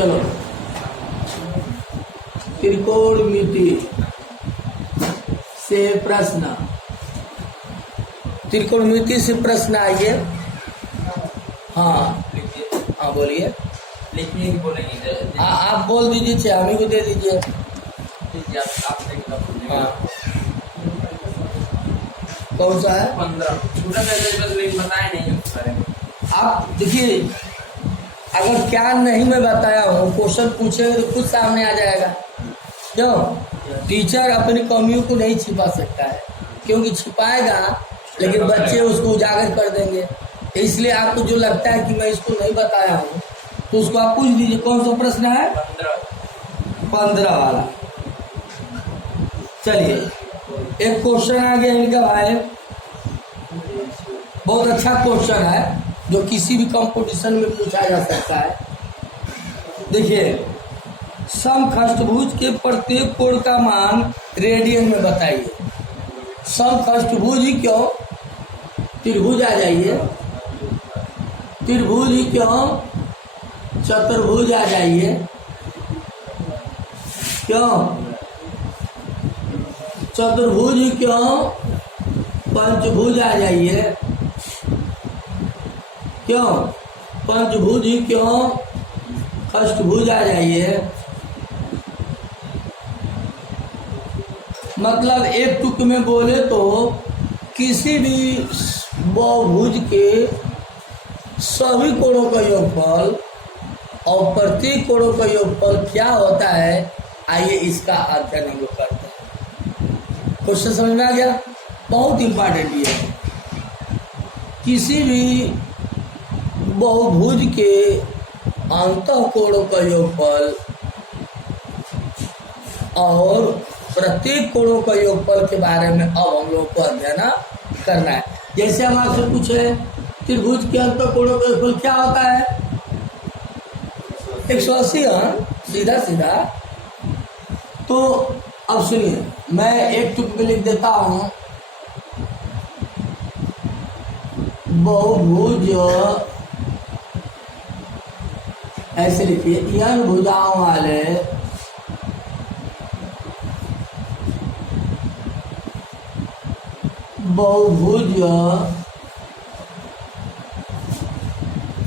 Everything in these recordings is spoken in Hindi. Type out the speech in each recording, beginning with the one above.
चलो त्रिकोणमिति से प्रश्न, त्रिकोणमिति से प्रश्न आइए। हाँ हाँ बोलिए। लिखिए बोलेंगे। आप बोल दीजिए, चाहे हमें को दे दीजिए। हाँ कौन सा है? 15 छोटा बस लेकिन बताया नहीं उस बारे में। आप देखिए, अगर क्या नहीं मैं बताया हूँ, क्वेश्चन पूछेंगे तो खुद सामने आ जाएगा। क्यों? टीचर अपनी कमियों को नहीं छिपा सकता है, क्योंकि छिपाएगा लेकिन बच्चे उसको उजागर कर देंगे। इसलिए आपको जो लगता है कि मैं इसको नहीं बताया हूँ तो उसको आप पूछ दीजिए कौन सा प्रश्न है? 15 वाला। चलिए एक क्वेश्चन आ गया इनका भाई, बहुत अच्छा क्वेश्चन है जो किसी भी कंपटीशन में पूछा जा सकता है। देखिए, समखष्टभुज के प्रत्येक कोण का मान रेडियन में बताइए। समखष्टभुज ही क्यों, त्रिभुज आ जाइए, त्रिभुज ही क्यों, चतुर्भुज आ जाइए, क्यों चतुर्भुज ही क्यों, पंचभुज आ जाइए, क्यों पंचभुज ही क्यों, षष्ठभुज आ जाइए। मतलब एक टुक में बोले तो किसी भी बहुभुज के सभी कोणों का योगफल और प्रत्येक कोणों का योगफल क्या होता है, आइए इसका अध्ययन हम लोग करते हैं। क्वेश्चन समझ में आ गया? बहुत इंपॉर्टेंट ये है। किसी भी बहुभुज के अंतः कोणों का योगफल और प्रत्येक कोणों का योगफल के बारे में अब हम लोग को अध्ययन करना है। जैसे हम आपसे पूछे त्रिभुज के अंतः कोणों का योगफल क्या होता है? 180। सीधा सीधा। तो अब सुनिए, मैं एक टुक में लिख देता हूँ, बहुभुज ऐसे लिखिए, n भुजाओं वाले बहुभुज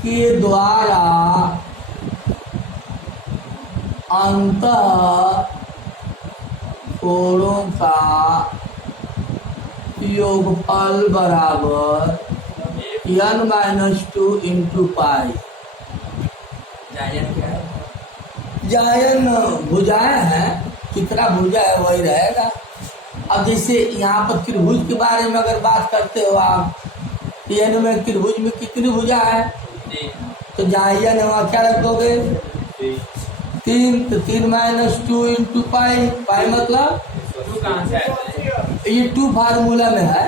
के द्वारा अंतः कोणों का योगफल बराबर n-2 इंटू पाई। जायन भुजाएं हैं, कितना भुजा है वही रहेगा। अब जैसे यहाँ पर त्रिभुज के बारे में अगर बात करते हो आप, n में त्रिभुज में कितनी भुजा है? तो जायन वहाँ क्या रख दोगे? 3। तो 3-2 इंटू पाई। पाई मतलब ये 2 फार्मूला में है।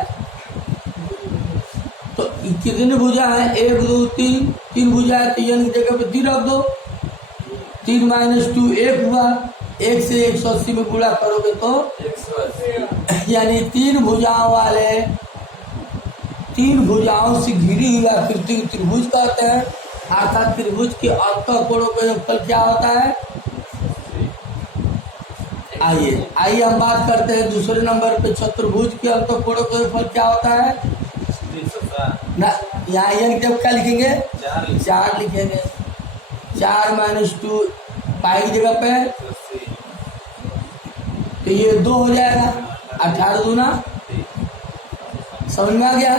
तो कितनी भुजा है? 1 2 3, 3 भुजा है तो n की जगह पे 3 रख दो। 3-2 1 हुआ, 1 से 180 में गुणा करोगे तो 180, यानी 3 भुजाओं वाले, 3 भुजाओं से घिरी हुई आकृति को त्रिभुज कहते हैं। अर्थात त्रिभुज के अंतः कोणों का योगफल क्या होता है? आइए हम बात करते हैं दूसरे नंबर पे, चतुर्भुज के अंतः कोणों का योगफल क्या होता है ना? यहाँ n जब क्या लिखेंगे? 4 लिखेंगे। 4-2 पाई की जगह पे तो ये 2 हो जाएगा। 18 दूना, समझ में आ गया?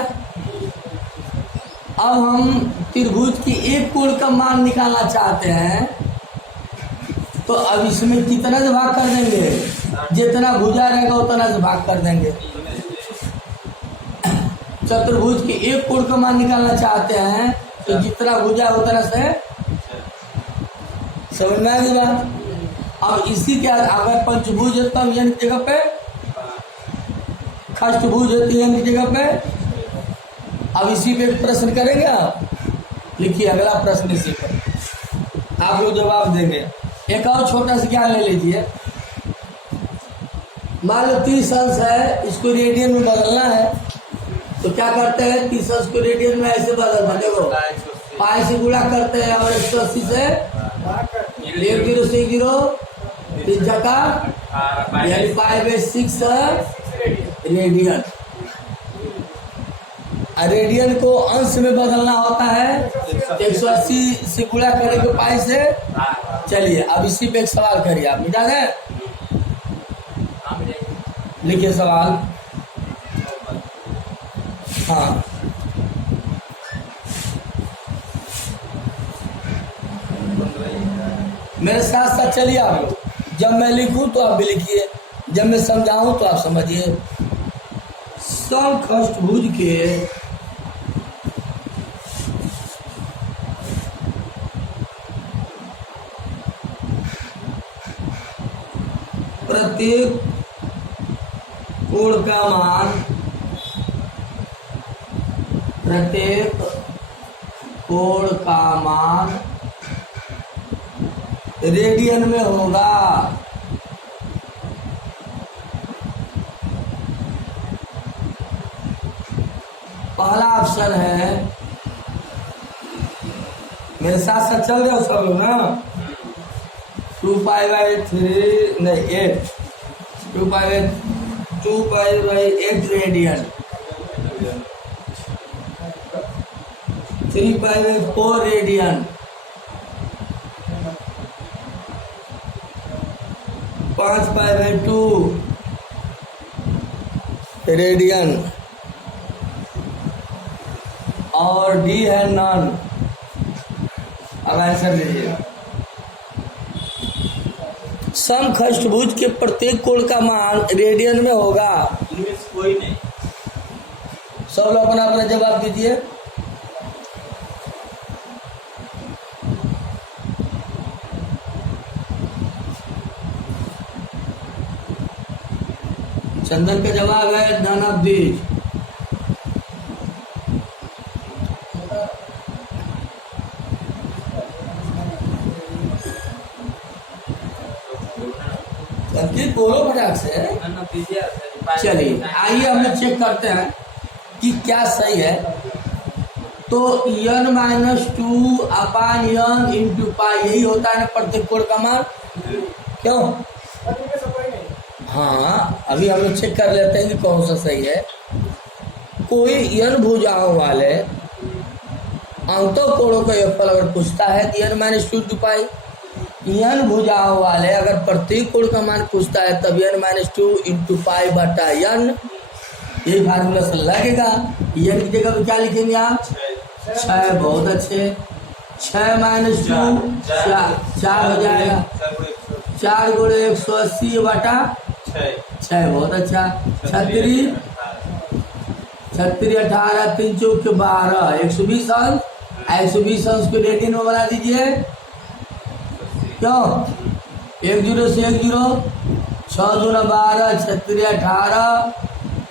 अब हम त्रिभुज की एक कोण का मान निकालना चाहते हैं, तो अब इसमें कितना से भाग कर देंगे? जितना भुजा रहेगा उतना से भाग कर देंगे। चतुर्भुज के एक कोण का मान निकालना चाहते हैं तो जितना भुजा उतना से, समझ में आ गई बात? अब इसी के अगर पंचभुज है तब n की जगह पे, षष्ठभुज है तो n की जगह पे। अब इसी पे प्रश्न करेंगे आप। लिखिए अगला प्रश्न, इसी पर आप लोग जवाब देंगे। एक और छोटा सा ज्ञान ले लीजिए। मान लो 30 अंश है, इसको रेडियन में बदलना है तो क्या करते हैं? 30 अंश को रेडियन में ऐसे बदलना, देखो पाई से गुणा करते हैं और 180 से 1060 3 जका यानी 5/6 रेडियन। रेडियन को अंश में बदलना होता है 180 से गुणा करेंगे पाई से। चलिए अब इसी पे एक सवाल करिए आप, मिटा दें। लिखिए सवाल। हाँ मेरे साथ साथ चलिए आप लोग, जब मैं लिखूं तो आप भी लिखिए, जब मैं समझाऊं तो आप समझिए। समअष्टभुज के प्रत्येक कोण का मान, प्रत्येक कोण का मान रेडियन में होगा। पहला ऑप्शन है, मेरे साथ साथ चल रहे हो सब लोग ना। 2π/3 नहीं 8 2π/8 रेडियन, 3π/4 रेडियन, 5π/2 रेडियन और डी है नॉन। अब आंसर लीजिए। समअष्टभुज के प्रत्येक कोण का मान रेडियन में होगा। इनमें से कोई नहीं। सब लोग अपना अपना जवाब दीजिए। चंदन का जवाब है नन ऑफ दीज। बोलो फटाक से। चलिए आइए हम लोग चेक करते हैं कि क्या सही है। तो n-2 अपान n इंटू पाई यही होता है ना प्रत्येक कोण का मान। क्यों? हाँ अभी हम लोग चेक कर लेते हैं कि कौन सा सही है। कोई n भुजाओं वाले अंतः कोणों का योगफल अगर पूछता है कि n-2 इंटू पाई, n भुजाओं वाले अगर प्रत्येक कोण का मान पूछता है तब n-2 इंटू पाई बटा n, यही फार्मूला से लगेगा। n की जगह पे क्या लिखेंगे आप? 6। बहुत अच्छे। 6 - 2 4 हो जाएगा। 4 गुणे 180 बटा 6। बहुत अच्छा। 36 18 3 चौक 12 120 अंश। 120 अंश को रेडियन में बना दीजिए। क्यों? 10 से 10 6 दूना 12 36 18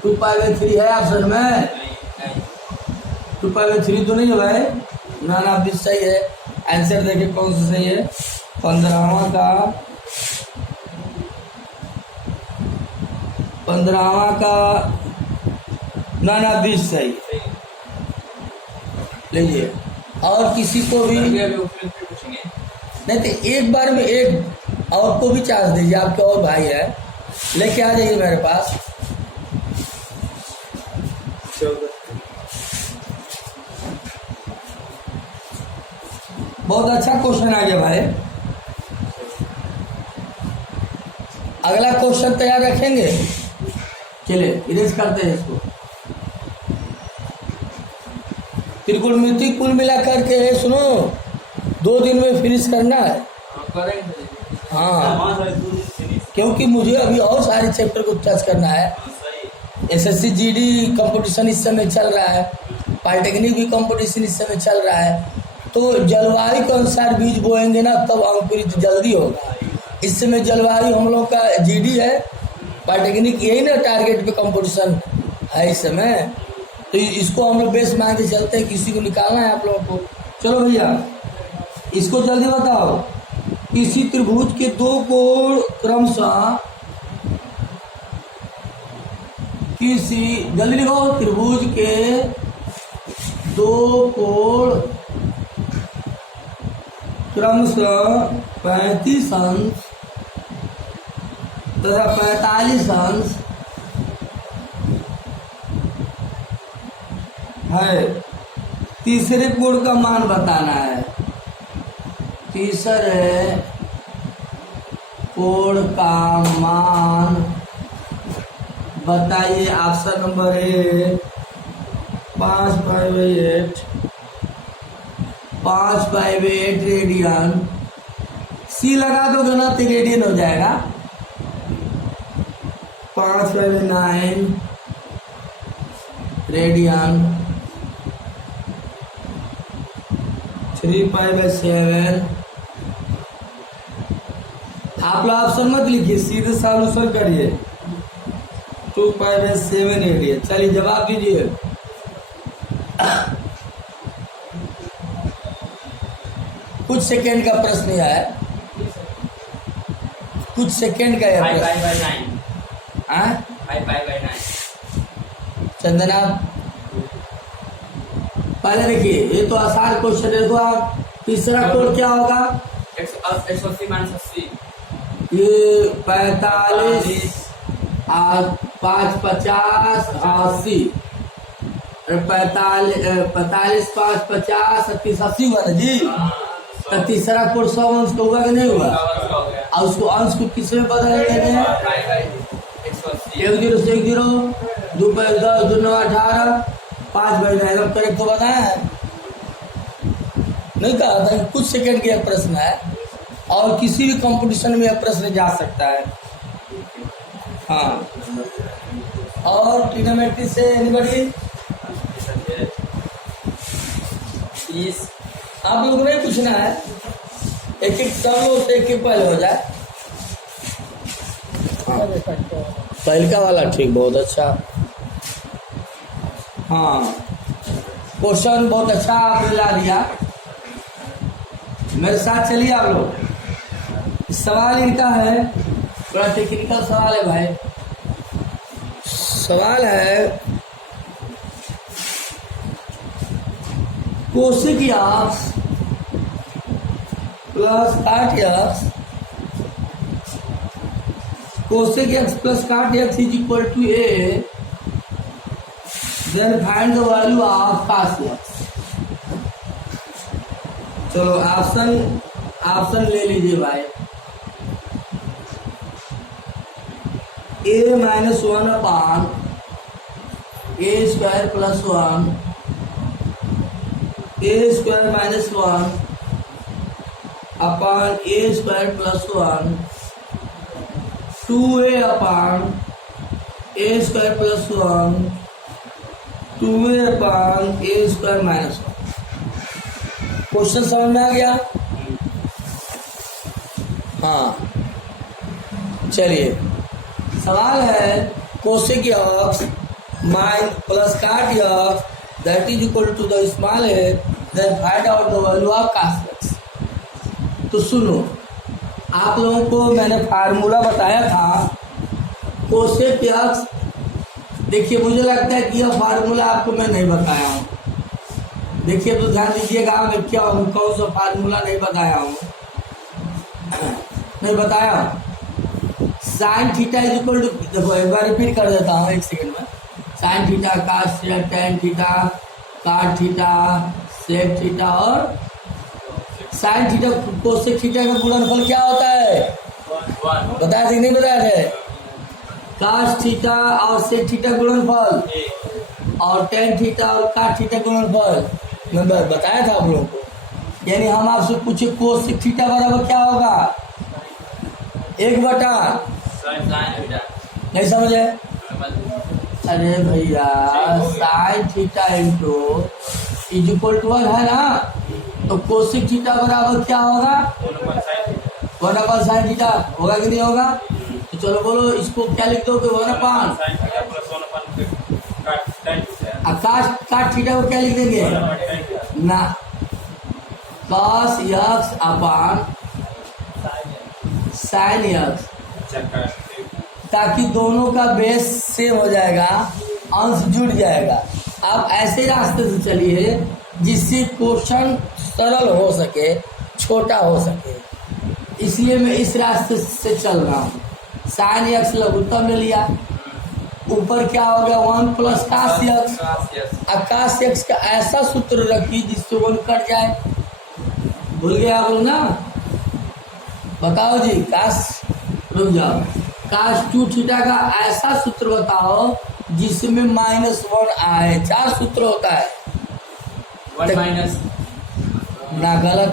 2π/3 है ऑप्शन में। 2π/3 तो नहीं है भाई। ना ना भी सही है। आंसर देखिए कौन सा सही है। 15वां का ना 20 सही। लीजिए और किसी को भी नहीं तो एक बार में एक और को भी चांस दीजिए। आपके और भाई है, लेके आ जाइए मेरे पास। बहुत अच्छा क्वेश्चन आ गया भाई। अगला क्वेश्चन तैयार रखेंगे। चलिए इरेज करते हैं इसको। त्रिकोणमिति कुल मिलाकर के सुनो 2 दिन में फिनिश करना है। हाँ क्योंकि मुझे अभी और सारे चैप्टर को टच करना है। SSC GD कंपटीशन इस समय चल रहा है, पॉलिटेक्निक भी कंपटीशन इस समय चल रहा है। तो जलवायु के अनुसार बीज बोएंगे ना तब अंकुरित जल्दी होगा। इस समय जलवायु हम लोग का GD है, पॉलिटेक्निक यही ना टारगेट पे कंपटीशन है इस समय। तो इसको हम लोग बेस मान के चलते हैं। किसी को निकालना है आप लोगों को। चलो भैया इसको जल्दी बताओ। किसी त्रिभुज के 2 कोण क्रमशः किसी जल्दी लिखो। त्रिभुज के 2 कोण क्रमशः 35 अंश तथा 45 अंश है। तीसरे कोण का मान बताना है। तीसरे कोण का मान बताइए। Option number A 5/8 radian. C लगा दोगे ना तो रेडियन हो जाएगा। 5/9 रेडियन। 3/7। आप लोग ऑप्शन मत लिखिए, सीधे सॉल्यूशन करिए। 2/7 रेडियन। चलिए जवाब दीजिए। कुछ सेकेंड का प्रश्न है, कुछ सेकेंड का है प्रश्न। 5/9 चंदना पहले देखिए, ये तो आसान क्वेश्चन है। देखो आप, तीसरा कोण क्या होगा? 180 - 80। ये 45 5 50 80। 45 5 50 30 80 हुआ ना जी। तो तीसरा कोण 100 अंश का हुआ कि नहीं हुआ? और उसको अंश को किस में बदल देते हैं? 1 0 से 1 0, 2/10, 2 9 18, 5/9। एकदम करेक्ट तो बताया है, नहीं कहा था? कुछ सेकंड का प्रश्न है और किसी भी कंपटीशन में यह प्रश्न जा सकता है। हाँ, और ट्रिग्नोमेट्री से एनीबॉडी? आप लोग नहीं पूछना है, एक एक सब लोग एक एक पहले हो जाए। हाँ, पहल का वाला ठीक, बहुत अच्छा। हाँ, क्वेश्चन बहुत अच्छा आपने ला दिया। मेरे साथ चलिए आप लोग। सवाल इनका है, थोड़ा टेक्निकल सवाल है भाई। सवाल है, cosec X plus cot X, cosec X plus cot X is equal to A, then find the value of cos X. चलो ऑप्शन ले लीजिए भाई। a - 1 upon a² plus 1, a² minus 1 upon a² plus 1, 2a upon a² plus 1, 2a upon a² minus 1। Question समझ में आ गया? हाँ, चलिए सवाल है, कोसेक एक्स माइन plus cot X that is equal to the small है, then find out the value of cos X. तो सुनो, आप लोगों को मैंने फार्मूला बताया था कोसेक एक्स। देखिए, मुझे लगता है कि यह फार्मूला आपको मैं नहीं बताया हूँ। देखिए तो ध्यान दीजिएगा, मैं क्या हूँ, कौन सा फार्मूला नहीं बताया हूँ। नहीं बताया। Sine theta is equal to, देखो एक बार रिपीट कर देता हूँ एक सेकंड में। Sine theta cos theta tan theta cot theta sec theta और साइन थीटा कोसेक थीटा का गुणनफल क्या होता है? बताया थे नहीं बताया थे? कास थीटा और सेक थीटा गुणनफल और टेन थीटा और काट थीटा गुणनफल मैं बताया था आप लोगों को। यानी हम आपसे पूछे कोसेक थीटा बराबर क्या होगा? 1/, नहीं समझे? अरे भैया, sine theta into is equal to 1 है ना, तो कोसेक थीटा बराबर क्या होगा? 1/sin थीटा होगा कि नहीं होगा? तो चलो बोलो, इसको क्या लिख दोगे? 1/, काट थीटा को क्या लिख देंगे ना? cos x अपान sin x, ताकि दोनों का बेस सेम हो जाएगा, अंश जुड़ जाएगा। आप ऐसे रास्ते से चलिए जिससे क्वेश्चन सरल हो सके, छोटा हो सके, इसलिए मैं इस रास्ते से चल रहा हूँ। साइन एक्स लघुत्तम ले लिया, ऊपर क्या हो गया 1 प्लस काश एक्स। आकाश एक्स का ऐसा सूत्र रखिए जिससे 1 कट जाए। भूल गया बोल ना, बताओ जी। काश, रुक जाओ, काश 2 थीटा का ऐसा सूत्र बताओ जिसमें -1 आए। 4 सूत्र होता है 1 माइनस ना, गलत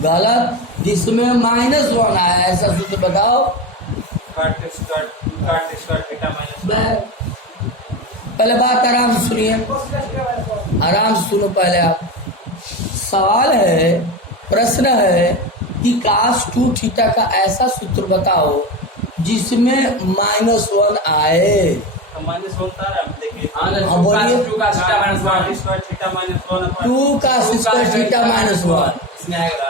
गलत, जिसमें -1 आया ऐसा सूत्र बताओ। पहले बात आराम से सुनिए, आराम से सुनो पहले आप। सवाल है, प्रश्न है कि काश 2 थीटा का ऐसा सूत्र बताओ जिसमें -1 आए। हाँ बोलिए। 2 का थीटा माइनस 1 2 का स्क्वायर थीटा माइनस 1, इसमें आएगा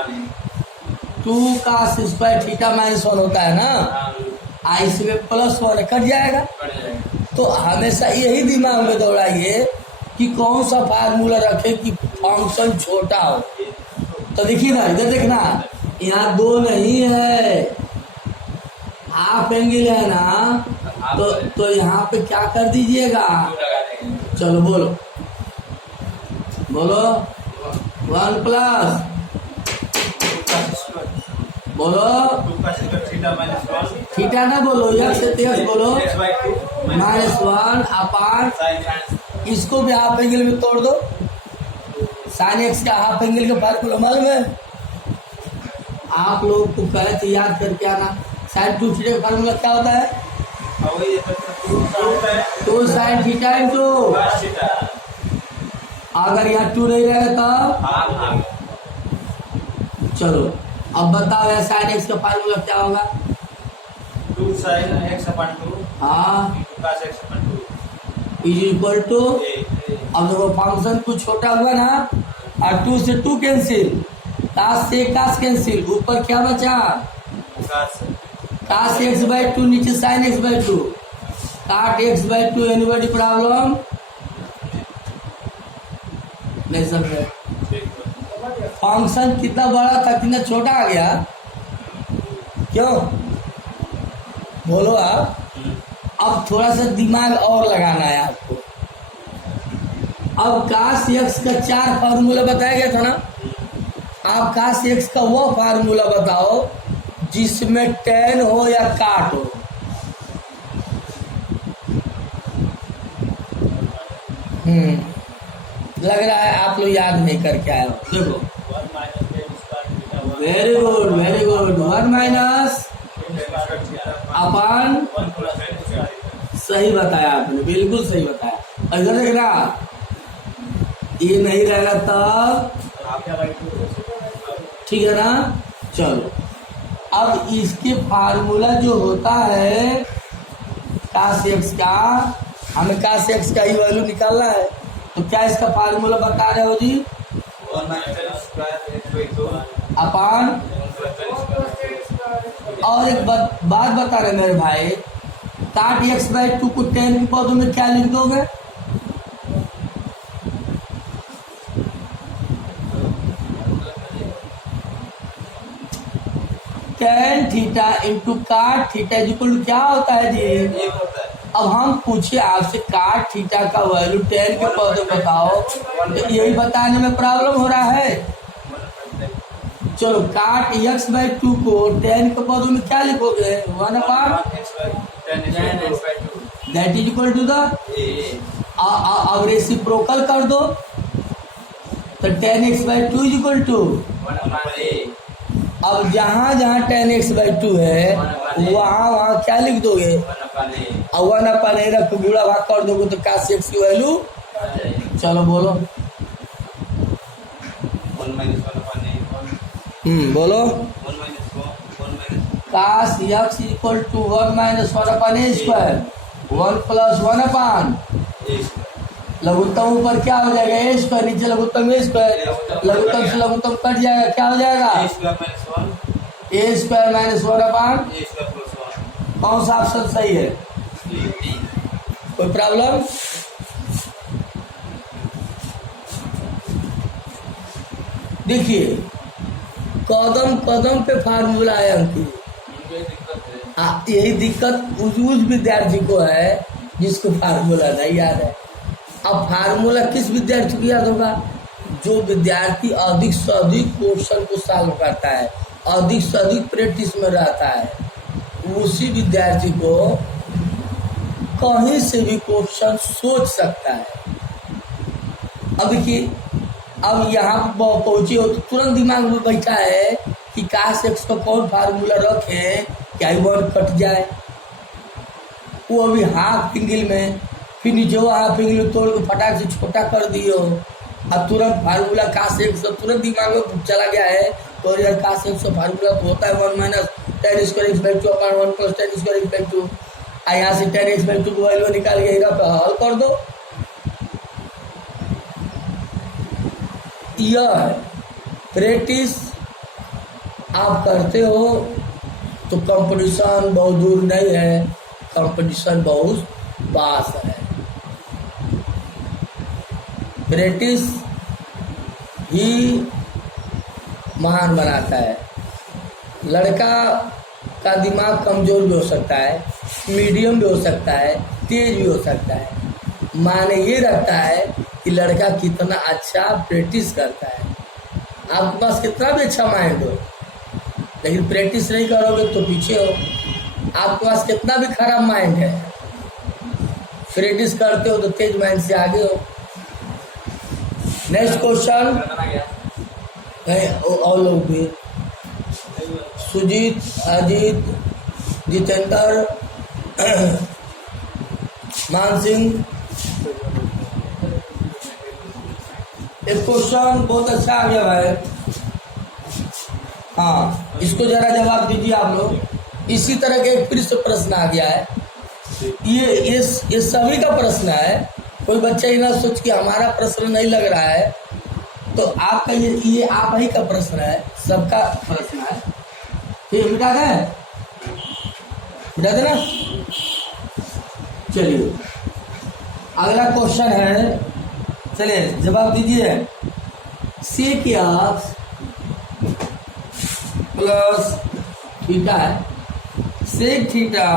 2 का स्क्वायर थीटा -1 होता है ना, इसमें +1 कट जाएगा। तो हमेशा यही दिमाग में दौड़ाइए कि कौन सा फार्मूला रखे कि फंक्शन छोटा हो। तो देखिए ना, इधर देखना, यहाँ 2 नहीं है, हाफ एंगल है ना, तो यहाँ पे क्या कर दीजिएगा। चलो बोलो बोलो, 1 प्लस, बोलो थीटा ना बोलो, x बोलो, -1 अपान, इसको भी हाफ एंगल में तोड़ दो। साइन एक्स का हाफ एंगल का फार्मूला मालूम है आप लोग को, कहे थे याद करके आना। साइन 2 थीटा का फार्मूला क्या होता है? 2 साइन थीटा इंटू, अगर यहाँ 2 नहीं रहेगा तब चलो अब बताओ यार, साइन एक्स का फार्मूला क्या होगा? 2 sin x upon 2 हाँ, cos x upon 2 is equal to, अब देखो फंक्शन कुछ छोटा हुआ ना, और 2 से 2 कैंसिल, काश से काश कैंसिल, ऊपर क्या बचा काश x/2, नीचे साइन x/2, काट x/2। Anybody problem? नहीं समझे? फंक्शन कितना बड़ा था कितना छोटा आ गया, क्यों बोलो आप। अब थोड़ा सा दिमाग और लगाना है आपको। अब काश एक्स का 4 फार्मूला बताया गया था ना, आप काश एक्स का वो फार्मूला बताओ जिसमें tan हो या काट हो। लग रहा है आप लोग याद नहीं करके आए हो। देखो, very good very good, 1 minus अपन, सही बताया आपने, बिल्कुल सही बताया। अगर देखना ये नहीं रहेगा तब, ठीक है ना। चलो अब इसके फार्मूला जो होता है काश एक्स का, हमें काश एक्स का ही वैल्यू निकालना है, तो क्या इसका फार्मूला बता रहे हो जी? 1 अपान, और एक बात बता रहे मेरे भाई, काट x/2 को tan के पदों में क्या लिख दोगे? tan थीटा इंटू काट थीटा इक्वल टू क्या होता है जी? अब हम पूछे आपसे काट थीटा का वैल्यू tan के पदों में बताओ, तो यही बताने में प्रॉब्लम हो रहा है। चलो काट x/2 को tan के पदों में क्या लिखोगे? 1/tan, that is equal to the, अब रेसिप्रोकल कर दो, तो tan x/2 is equal to, अब जहाँ जहाँ tan x/2 है वहाँ क्या लिख दोगे? और 1/a रख गुणा भाग कर दोगे तो काश एक्स की वैल्यू, चलो बोलो। बोलो। Cos X equal to 1 minus 1/a square, 1 plus 1/, लघुत्तम ऊपर क्या हो जाएगा? a स्क्वायर, नीचे लघुत्तम a स्क्वायर, लघुत्तम से लघुत्तम कट जाएगा, क्या हो जाएगा? a स्क्वायर माइनस 1/, कौन सा ऑप्शन सही है? कोई प्रॉब्लम? देखिए कदम कदम पे फार्मूला है अंकित। इनको ये दिक्कत है। यही दिक्कत उस विद्यार्थी को है जिसको फार्मूला नहीं याद है। अब फार्मूला किस विद्यार्थी को याद होगा? जो विद्यार्थी अधिक से अधिक क्वेश्चन को सॉल्व करता है, अधिक से अधिक प्रैक्टिस में रहता है, उसी विद्यार्थी को कहीं से भी क्वेश्चन सोच सकता है। अब देखिए, अब यहाँ पहुंचे हो तो तुरंत दिमाग में बैठा है कि काश एक्स का कौन फार्मूला रखें क्या ही वर्ड कट जाए। वो अभी हाफ पिंगल में, फिर नीचे वो हाफ पिंगल तोड़ के फटाक से छोटा कर दियो, अब तुरंत फार्मूला काश एक्स तुरंत दिमाग में चला गया है। तो यार काश एक्स फार्मूला तो होता है 1 minus tan square x by 2 upon 1 plus tan square x by 2। यहाँ से tan एक्स बाई 2 को वैल्यू निकाल के इधर पे हल कर दो। यह प्रैक्टिस आप करते हो तो कंपटीशन बहुत दूर नहीं है, कंपटीशन बहुत पास है। प्रैक्टिस ही महान बनाता है। लड़का का दिमाग कमजोर भी हो सकता है, मीडियम भी हो सकता है, तेज भी हो सकता है। माने ये रहता है कि लड़का कितना अच्छा प्रैक्टिस करता है। आपके पास कितना भी अच्छा माइंड हो, लेकिन प्रैक्टिस नहीं करोगे तो पीछे हो। आपके पास कितना भी खराब माइंड है, प्रैक्टिस करते हो तो तेज माइंड से आगे हो। नेक्स्ट क्वेश्चन और लोग भी, सुजीत, अजीत, जितेंद्र, मान सिंह। एक क्वेश्चन बहुत अच्छा आ गया भाई, हाँ इसको जरा जवाब दीजिए आप लोग। इसी तरह के फिर से प्रश्न आ गया है, ये सभी का प्रश्न है। कोई बच्चा ये ना सोच कि हमारा प्रश्न नहीं लग रहा है, तो आपका ये आप ही का प्रश्न है, सबका प्रश्न है। ठीक है, मिटा दें, मिटा देना। चलिए अगला क्वेश्चन है, चलिए जवाब दीजिए। सेक एक्स प्लस थीटा है, sec theta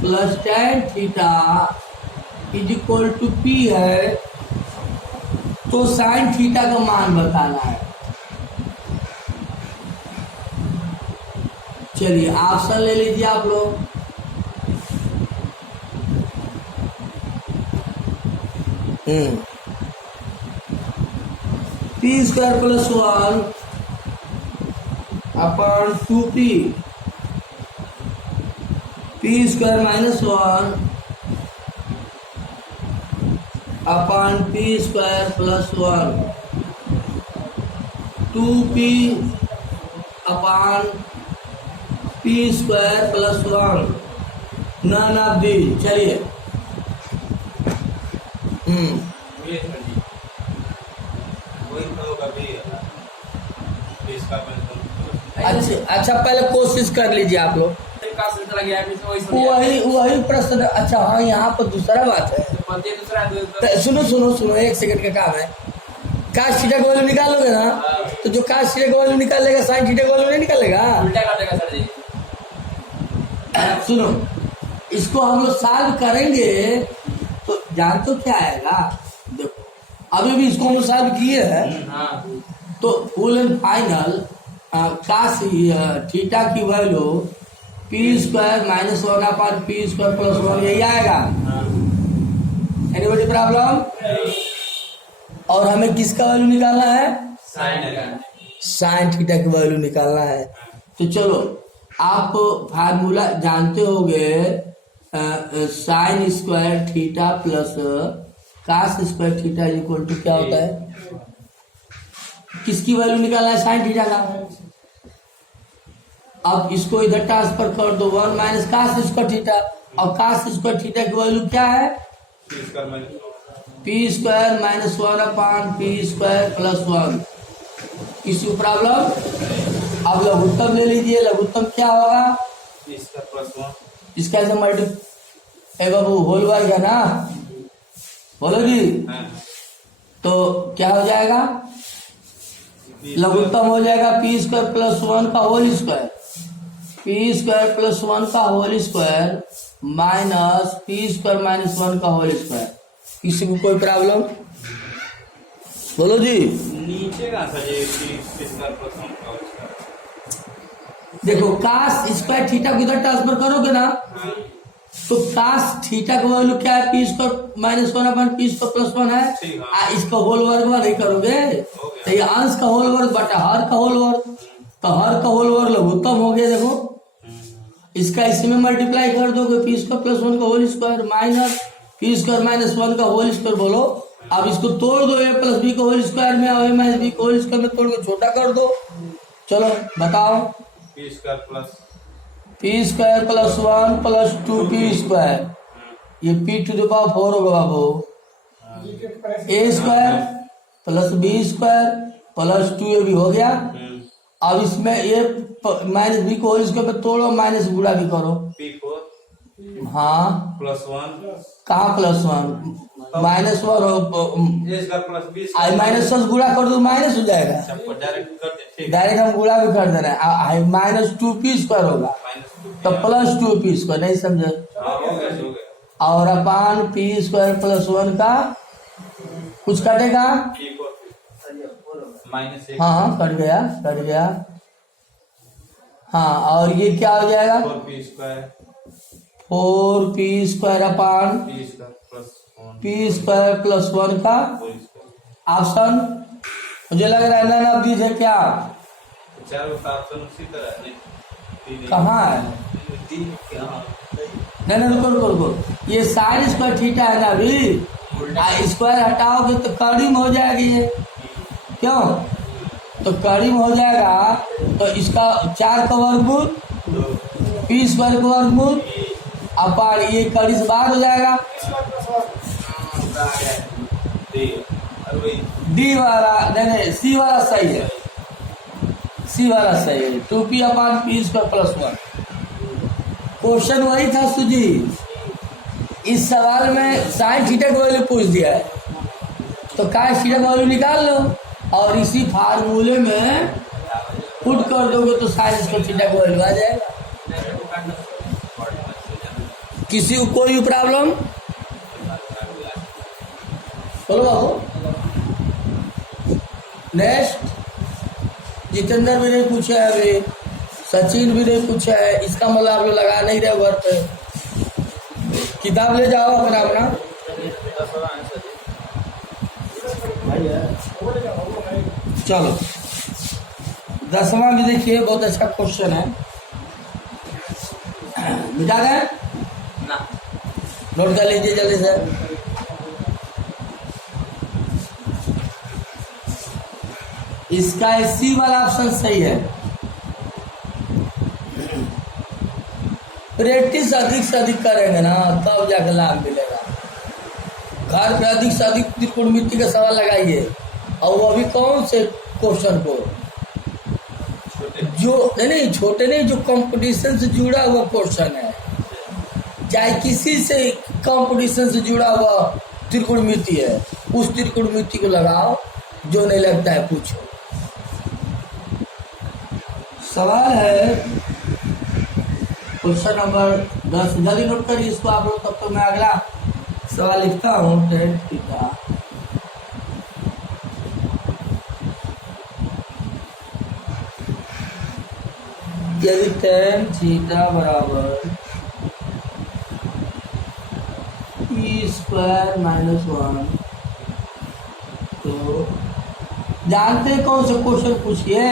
plus tan theta is equal to P है, तो साइन थीटा का मान बताना है। चलिए ऑप्शन ले लीजिए आप लोग। P square plus 1 upon 2p, P square minus 1 upon P square plus 1, 2p अपॉन P square plus 1, none of the. चलिए अच्छा पहले कोशिश कर लीजिए आप लोग। वही प्रश्न। अच्छा हाँ, यहाँ पर दूसरा बात है, सुनो एक सेकंड का काम है। काश थीटा का वैल्यू निकालोगे ना, तो जो काश थीटा का वैल्यू निकालेगा साइन थीटा का वैल्यू नहीं निकालेगा, उल्टा कर देगा सर जी। सुनो, इसको हम लोग सॉल्व करेंगे तो जान तो क्या आएगा। देखो अभी भी इसको हम लोग सॉल्व किए हैं, तो full and final cos theta की value P square minus 1 upon P square plus 1 यही आएगा। Anybody problem? और हमें किसका वैल्यू निकालना है? साइन थीटा की वैल्यू निकालना है। तो चलो आप फार्मूला जानते होंगे, sine square theta plus cos square theta equal to क्या होता है? किसकी वैल्यू निकालना है? साइन थीटा का। अब इसको इधर ट्रांसफर कर दो, 1 माइनस कास स्क्वायर थीटा, और कास स्क्वायर थीटा की वैल्यू क्या है? P square minus 1 upon P square plus 1। किसी को प्रॉब्लम? अब लघुत्तम ले लीजिए। लघुत्तम क्या होगा? इसका ऐसे मल्टी बाबू होल वर्ग है ना, बोलो जी। तो क्या हो जाएगा? लघुत्तम हो जाएगा पी स्क्वायर प्लस 1 का whole square, P square plus 1 का whole square minus P square minus 1 का होल स्क्वायर। किसी को कोई प्रॉब्लम? बोलो जी। नीचे का सर ये पी स्क्वायर प्लस 1 का होल स्क्वायर। देखो कास स्क्वायर थीटा को इधर ट्रांसफर करोगे ना, तो कास थीटा का वैल्यू क्या है? पी स्क्वायर माइनस 1 अपन पी स्क्वायर प्लस 1 है। ठीक इसका होल वर्ग नहीं करोगे तो ये अंश का होल वर्ग बटा हर का होल वर्ग, तो हर का होल वर्ग लघुत्तम हो गया। देखो इसका इसी में मल्टीप्लाई कर दोगे, पी स्क्वायर प्लस 1 का whole square minus P square minus 1 का होल स्क्वायर। बोलो अब इसको तोड़ दो, ए प्लस बी का होल स्क्वायर में, ए माइनस बी का होल स्क्वायर में तोड़ के छोटा कर दो। चलो बताओ। P square plus P square plus 1 plus 2 P square, ये पी टू द पावर 4 होगा बाबू। A square plus B square plus 2 ये भी हो गया। अब इसमें ए माइनस बी को होल स्क्वायर में तोड़ो, माइनस गुणा भी करो। P4 हाँ प्लस 1 कहाँ plus 1 minus 1 A square plus B I minus 1 गुणा कर दो माइनस हो जाएगा, डायरेक्ट कर दे। ठीक डायरेक्ट हम गुणा भी कर दे रहे हैं। माइनस 2 पी स्क्वायर होगा -2 तो प्लस 2 पी स्क्वायर, नहीं समझे? हाँ हो गया और अपान पी स्क्वायर प्लस 1 का कुछ कटेगा? -1 हाँ हाँ कट गया कट गया। हाँ और ये क्या हो जाएगा? 4p square 4 P square upon p square plus 1 P square plus 1 का होल स्क्वायर। ऑप्शन मुझे लग रहा है ना ना दीजिए क्या? चारों का ऑप्शन उसी तरह है। कहाँ है? नहीं नहीं रुको रुको रुको, ये साइन स्क्वायर थीटा है ना अभी, स्क्वायर हटाओगे तो कड़ी में हो जाएगी ये, क्यों? तो कड़ी में हो जाएगा तो इसका 4 का वर्गमूल पी स्क्वायर का वर्गमूल अपान ये कड़ी से बाहर हो जाएगा। डी वाला नहीं सी वाला सही है, सी वाला सही है। 2p अपान पी स्क्वायर प्लस 1। क्वेश्चन वही था सुजी, इस सवाल में साइन थीटा का वैल्यू पूछ दिया है तो काश थीटा का वैल्यू निकाल लो और इसी फार्मूले में पुट कर दोगे तो साइन स्क्वायर थीटा का वैल्यू आ जाएगा। किसी को कोई प्रॉब्लम? बोलो बाबू। नेक्स्ट जितेंद्र भी नहीं पूछा है अभी, सचिन भी नहीं पूछा है, इसका मतलब आप लोग लगा नहीं रहे घर पे। किताब ले जाओ अपना अपना। चलो 10वां भी देखिए, बहुत अच्छा क्वेश्चन है। मिटा गए ना नोट कर लीजिए जल्दी से। इसका सी वाला ऑप्शन सही है। प्रैक्टिस अधिक से अधिक करेंगे ना तब जाकर लाभ मिलेगा। घर पे अधिक से अधिक त्रिकोणमिति का सवाल लगाइए, और वो अभी कौन से क्वेश्चन को जो नहीं छोटे नहीं, जो कंपटीशन से जुड़ा हुआ क्वेश्चन है, चाहे किसी से कंपटीशन से जुड़ा हुआ त्रिकोणमिति है, उस त्रिकोणमिति को लगाओ, जो नहीं लगता है पूछो। सवाल है क्वेश्चन नंबर 10, जल्दी नोट करिए इसको आप लोग, तब तो मैं अगला सवाल लिखता हूँ। यदि tan थीटा बराबर पी स्क्वायर माइनस 1, तो जानते हैं कौन सा क्वेश्चन पूछिए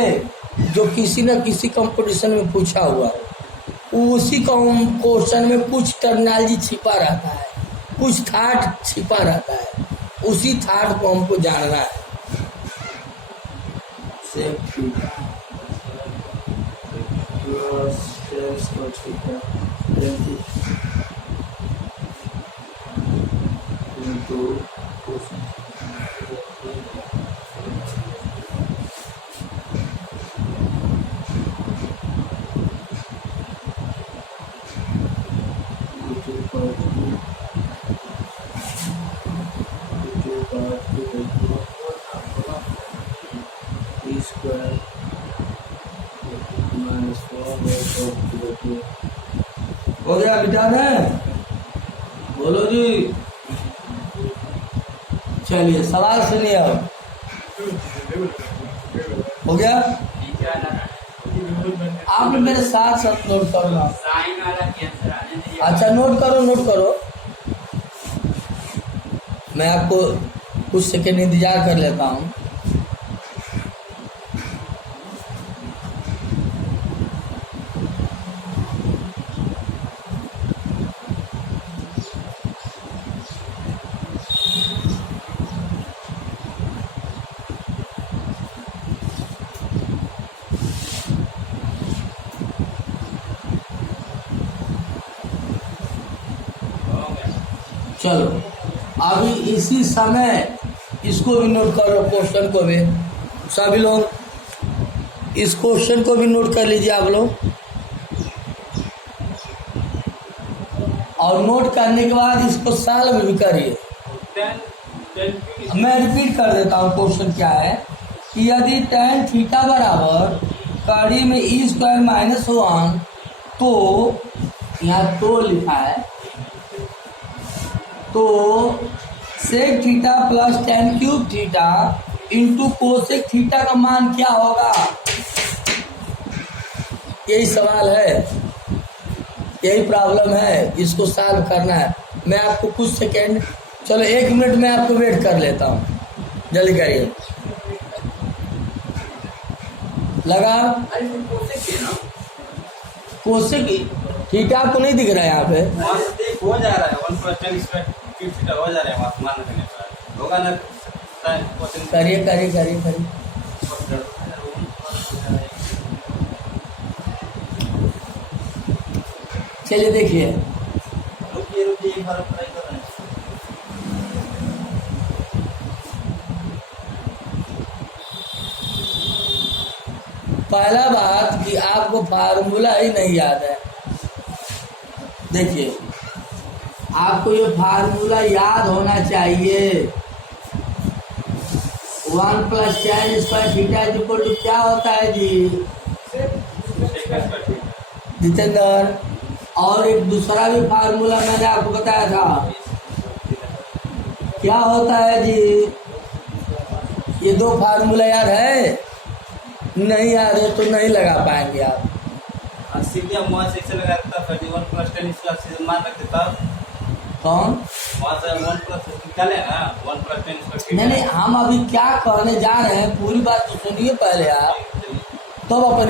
जो किसी न किसी कंपटीशन में पूछा हुआ है। उसी क्वेश्चन में कुछ टर्मिनोलॉजी छिपा रहता है, कुछ थॉट छिपा रहता है, उसी थॉट को हमको जानना है। हो गया बेटा ने? बोलो जी। चलिए सवाल सुनिए अब। हो गया? आप मेरे साथ साथ नोट करना। अच्छा नोट करो। मैं आपको कुछ सेकेंड इंतजार कर लेता हूँ। चलो अभी इसी समय इसको भी नोट करो, क्वेश्चन को भी। सभी लोग इस क्वेश्चन को भी नोट कर लीजिए आप लोग। और नोट करने के बाद इसको सॉल्व भी करिए। मैं रिपीट कर देता हूँ क्वेश्चन क्या है कि यदि tan थीटा बराबर कड़ी में e² - 1 तो यहाँ तो लिखा है, तो sec theta plus tan³ theta into cosec theta का मान क्या होगा? यही सवाल है, यही प्रॉब्लम है, इसको सॉल्व करना है। मैं आपको कुछ सेकेंड, चलो 1 मिनट में आपको वेट कर लेता हूँ, जल्दी करिए। लगा? कोसेक थीटा आपको नहीं दिख रहा है यहाँ पे? हो जा रहा है 1 + tan² थीटा हो जा रहा है, मान करने पर होगा ना। करिए। चलिए देखिए, रुकिए एक बार ट्राई कर रहे हैं। पहला बात कि आपको फार्मूला ही नहीं याद है। देखिए आपको ये फार्मूला याद होना चाहिए। 1 + tan² थीटा इक्वल टू क्या होता है जी? जितेंद्र, और एक दूसरा भी फार्मूला मैंने आपको बताया था, क्या होता है जी? ये 2 फार्मूला याद है? नहीं याद है तो नहीं लगा पाएंगे आप। सीधे वहाँ से लगाता था 1 + tan² मान रखते तब कौन? वहाँ से 1 + निकाले ना 1 + tan²। नहीं, हम अभी क्या कहने जा रहे हैं पूरी बात तो सुनिए पहले आप, तब अपन